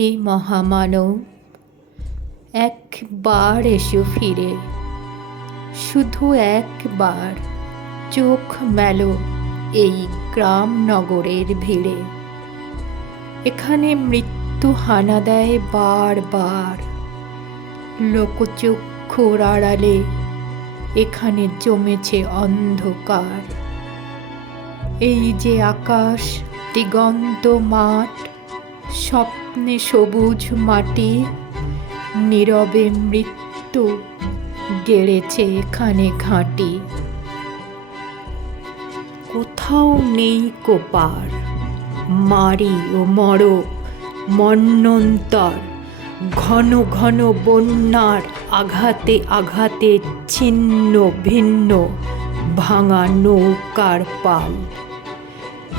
হে মহামানব, একবার এসো ফিরে, শুধু একবার চোখ মেলো এই গ্রাম নগরের ভিড়ে। এখানে মৃত্যু হানা দেয় বারবার, লোকচক্ষুর আড়ালে এখানে জমেছে অন্ধকার। এই যে আকাশ, দিগন্ত মাঠ, স্বপ্নে সবুজ মাটি, নীরবে মৃত্যু গেড়েছে এখানে ঘাঁটি। কোথাও নেই কোপার, মারি ও মর মন্বন্তর, ঘন ঘন বন্যার আঘাতে আঘাতে ছিন্ন ভিন্ন ভাঙা নৌকার পাল।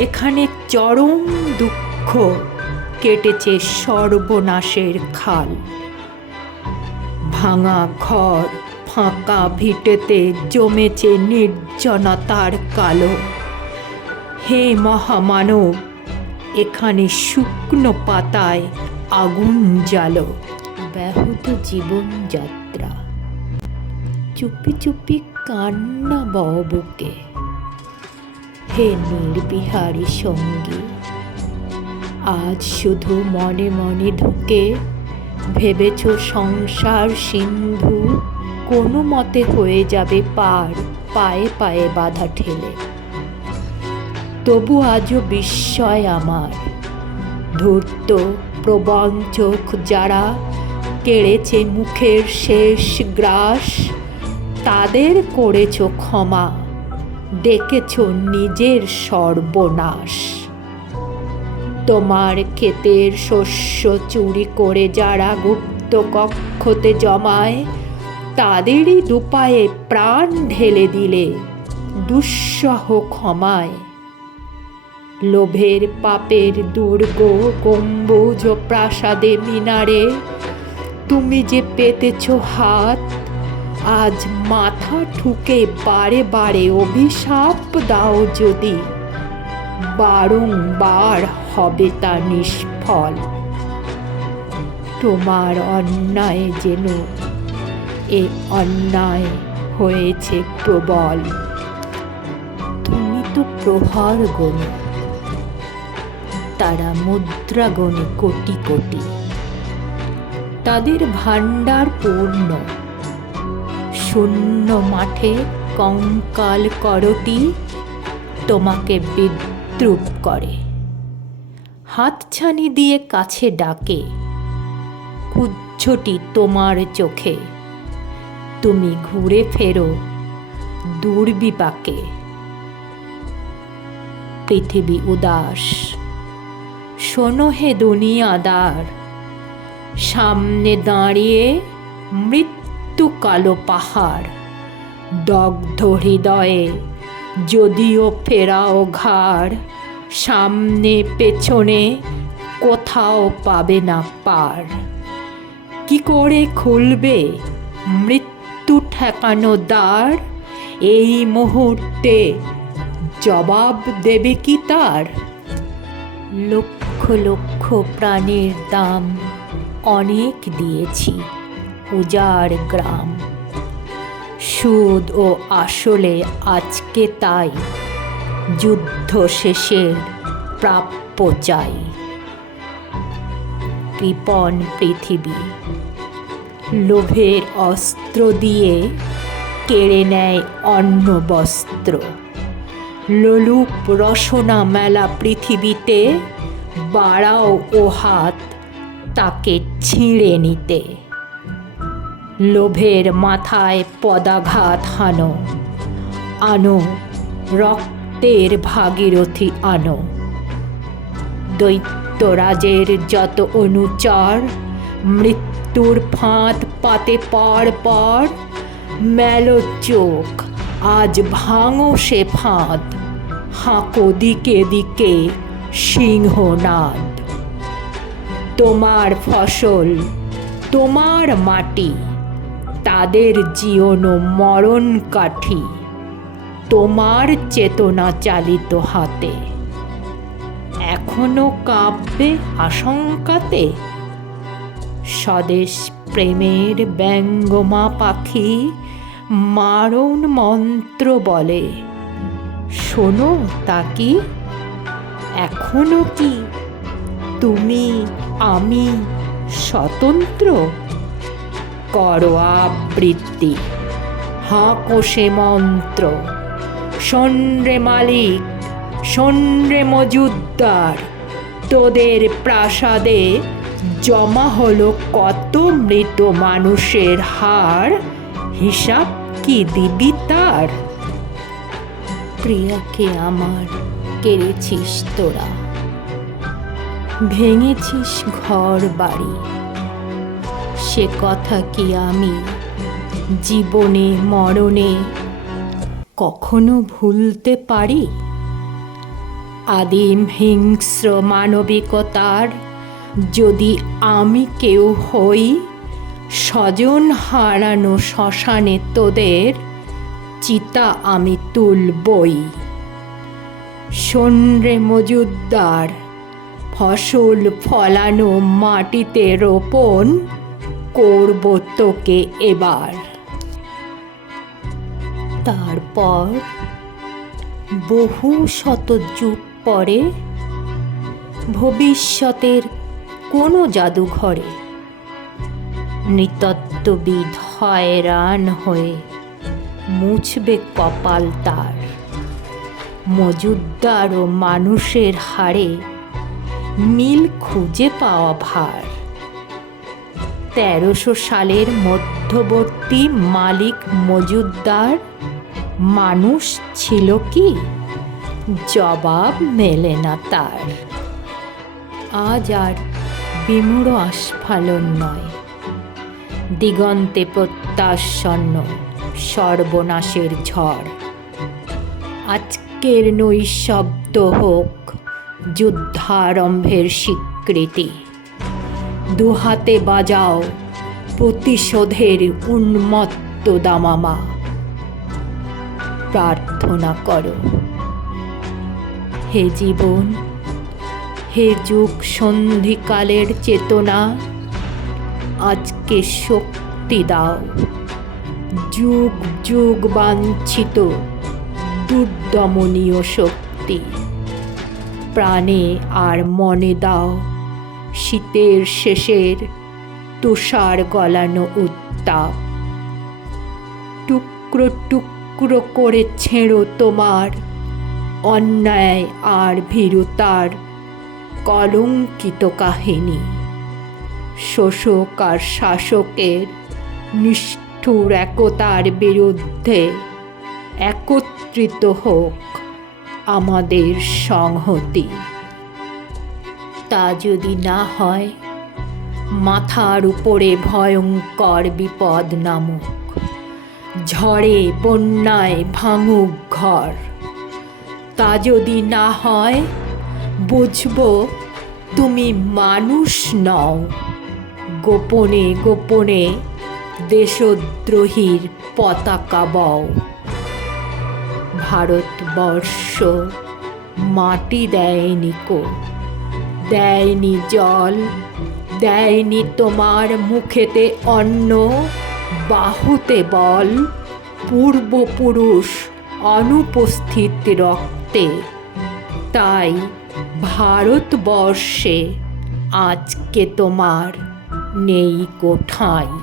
এখানে চরম দুঃখ কেটেছে সর্বনাশের খাল। ভাঙা ঘর, ফাঁকা ভিটেতে জমেছে নির্জনতার কালো। হে মহামানব, এখানে শুকনো পাতায় আগুন জ্বালো। ব্যাহত জীবনযাত্রা, চুপি চুপি কান্না বও বুকে। হে নির্বিহারী সঙ্গী, আজ শুধু মনে মনে ঢুকে ভেবেছ সংসার সিন্ধু কোনো মতে হয়ে যাবে পার, পায়ে পায়ে বাধা ঠেলে। তবু আজও বিস্ময় আমার, ধূর্ত প্রবঞ্চক যারা কেড়েছে মুখের শেষ গ্রাস, তাদের করেছ ক্ষমা, ডেকেছ নিজের সর্বনাশ। তোমার ক্ষেতের শস্য চুরি করে যারা গুপ্ত কক্ষতে জমায়, তাদেরই দুপায়ে প্রাণ ঢেলে দিলে দুঃসহ ক্ষমায়। লোভের পাপের দুর্গ গম্বুজ প্রাসাদে মিনারে তুমি যে পেতেছ হাত, আজ মাথা ঠুকে বারে বারে অভিশাপ দাও যদি, বারংবার হবে তা নিষ্ফল। তোমার অন্যায় যেন এ অন্যায় হয়েছে প্রবল। তুমি তো প্রহার গণে, তারা মুদ্রা গণে কোটি কোটি। তাদের ভাণ্ডার পূর্ণ, শূন্য মাঠে কঙ্কাল করটি তোমাকে বিদ্রূপ করে। হাতছানি দিয়ে কাছে ডাকে, কুজ্ঝটি তোমার চোখে। তুমি ঘুরে ফেরো দুর্বিপাকে। পৃথিবী উদাস, শোনো হে দুনিয়াদার, সামনে দাঁড়িয়ে মৃত্যু কালো পাহাড়। দগ্ধ হৃদয়ে যদিও ফেরাও ঘাড়, সামনে পেছনে কোথাও পাবে না পার। কি করে খুলবে মৃত্যু ঠেকানো দ্বার? এই মুহূর্তে জবাব দেবে কি তার? লক্ষ লক্ষ প্রাণের দাম অনেক দিয়েছি উজাড় গ্রাম। সুদ ও আসলে আজকে তাই যুদ্ধ শেষের প্রাপ্য চাই। কৃপণ পৃথিবী লোভের অস্ত্র দিয়ে কেড়ে নেয় অন্ন বস্ত্র। লোলুপ রসনা মেলা পৃথিবীতে বাড়াও ও হাত তাকে ছিঁড়ে নিতে। লোভের মাথায় পদাঘাত হানো, আনো রক্তের ভাগীরথী আনো। দৈত্যরাজের যত অনুচর মৃত্যুর ফাঁদ পাতে পর পর, মেলো চোখ আজ ভাঙো সে ফাঁদ, হাঁকো দিকে দিকে সিংহনাদ। তোমার ফসল, তোমার মাটি, তাদের জীবন মরণ কাঠি তোমার চেতনা চালিত হাতে। এখনো কাঁপবে আশঙ্কাতে স্বদেশ প্রেমের ব্যঙ্গমা পাখি মারণ মন্ত্র বলে, শোনো তা কি? এখনো কি তুমি আমি স্বতন্ত্র? করো আবৃত্তি, হাঁকো সে মন্ত্র, শোন রে মালিক, শোন রে মজুদ্দার, তোদের প্রাসাদে জমা হলো কত মৃত মানুষের হাড়, হিসাব কি দিবি তার? প্রিয়াকে আমার কেড়েছিস তোরা, ভেঙেছিস ঘর বাড়ি, সে কথা কি আমি জীবনে মরণে কখনো ভুলতে পারি? আদিম হিংস্র মানবিকতার যদি আমি কেউ হই, স্বজন হারানো শ্মশানে তোদের চিতা আমি তুলবই। শোন রে মজুদ্দার, ফসল ফলানো মাটিতে রোপণ করব তোকে এবার। তারপর বহু শত যুগ পরে ভবিষ্যতের কোনো জাদুঘরে নৃতত্ত্ববিদ হয়রান হয়ে মুছবে কপাল তার। মজুদ্দার ও মানুষের হাড়ে মিল খুঁজে পাওয়া ভার। 1300 সালের মধ্যবর্তী মালিক মজুদ্দার মানুষ ছিল কি? জবাব মেলে না তার। আজ আর বিমূঢ় আস্ফালন নয়, দিগন্তে প্রত্যাসন্ন সর্বনাশের ঝড়। আজকের নৈশব্দ হোক যুদ্ধারম্ভের স্বীকৃতি। দুহাতে বাজাও প্রতিশোধের উন্মত্ত দামামা। প্রার্থনা করো, হে জীবন, হে যুগ সন্ধিকালের চেতনা, আজকে শক্তি দাও। যুগ যুগ বাঞ্ছিত দুর্দমনীয় শক্তি। প্রাণে আর মনে দাও শীতের শেষের তুষার গলানো উত্তাপ। টুকরো টুকরো করে ছেঁড়ো তোমার অন্যায় আর ভীরুতার কলঙ্কিত কাহিনী। শোষক আর শাসকের নিষ্ঠুর একতার বিরুদ্ধে একত্রিত হোক আমাদের সংহতি। তা যদি না হয়, মাথার উপরে ভয়ঙ্কর বিপদ নামুক, ঝড়ে বন্যায় ভাঙুক ঘর। তা যদি না হয়, বুঝব তুমি মানুষ নও। গোপনে গোপনে দেশদ্রোহীর পতাকা বও। ভারতবর্ষ মাটি দেয়নি কো, দেয়নি জল, দেয়নি তোমার মুখেতে অন্ন, বাহুতে বল। পূর্বপুরুষ অনুপস্থিত রক্তে, তাই ভারতবর্ষে আজকে তোমার নেই কোঠায়।